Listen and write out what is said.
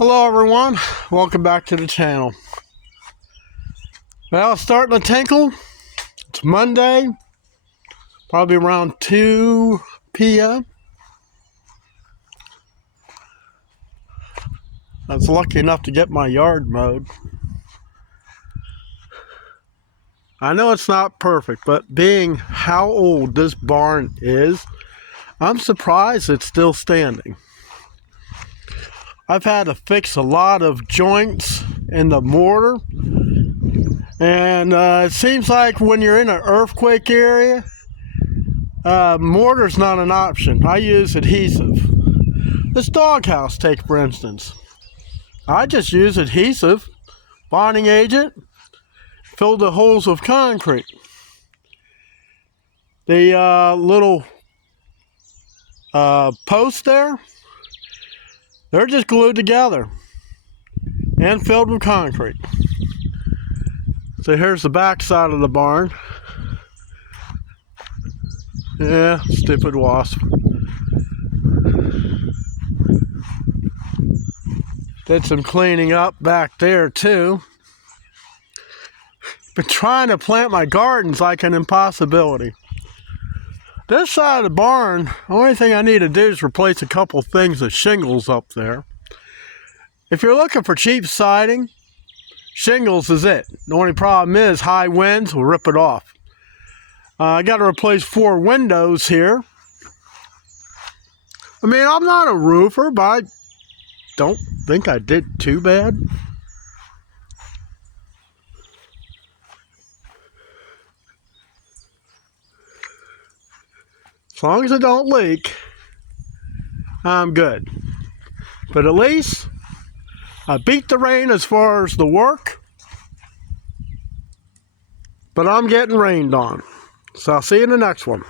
Hello everyone, welcome back to the channel. Well, it's starting to tinkle. It's Monday, probably around 2 p.m. I was lucky enough to get my yard mowed. I know it's not perfect, but being how old this barn is, I'm surprised it's still standing. I've had to fix a lot of joints in the mortar, and it seems like when you're in an earthquake area, mortar's not an option. I use adhesive. This doghouse, take for instance. I just use adhesive, bonding agent, fill the holes with concrete. The little posts there, they're just glued together and filled with concrete. So here's the back side of the barn. Yeah, stupid wasp. Did some cleaning up back there too. Been trying to plant my gardens like an impossibility. This side of the barn, the only thing I need to do is replace a couple things of shingles up there. If you're looking for cheap siding, shingles is it. The only problem is high winds will rip it off. I got to replace 4 windows here. I mean, I'm not a roofer, but I don't think I did too bad. As long as it don't leak, I'm good. But at least I beat the rain as far as the work, but I'm getting rained on. So I'll see you in the next one.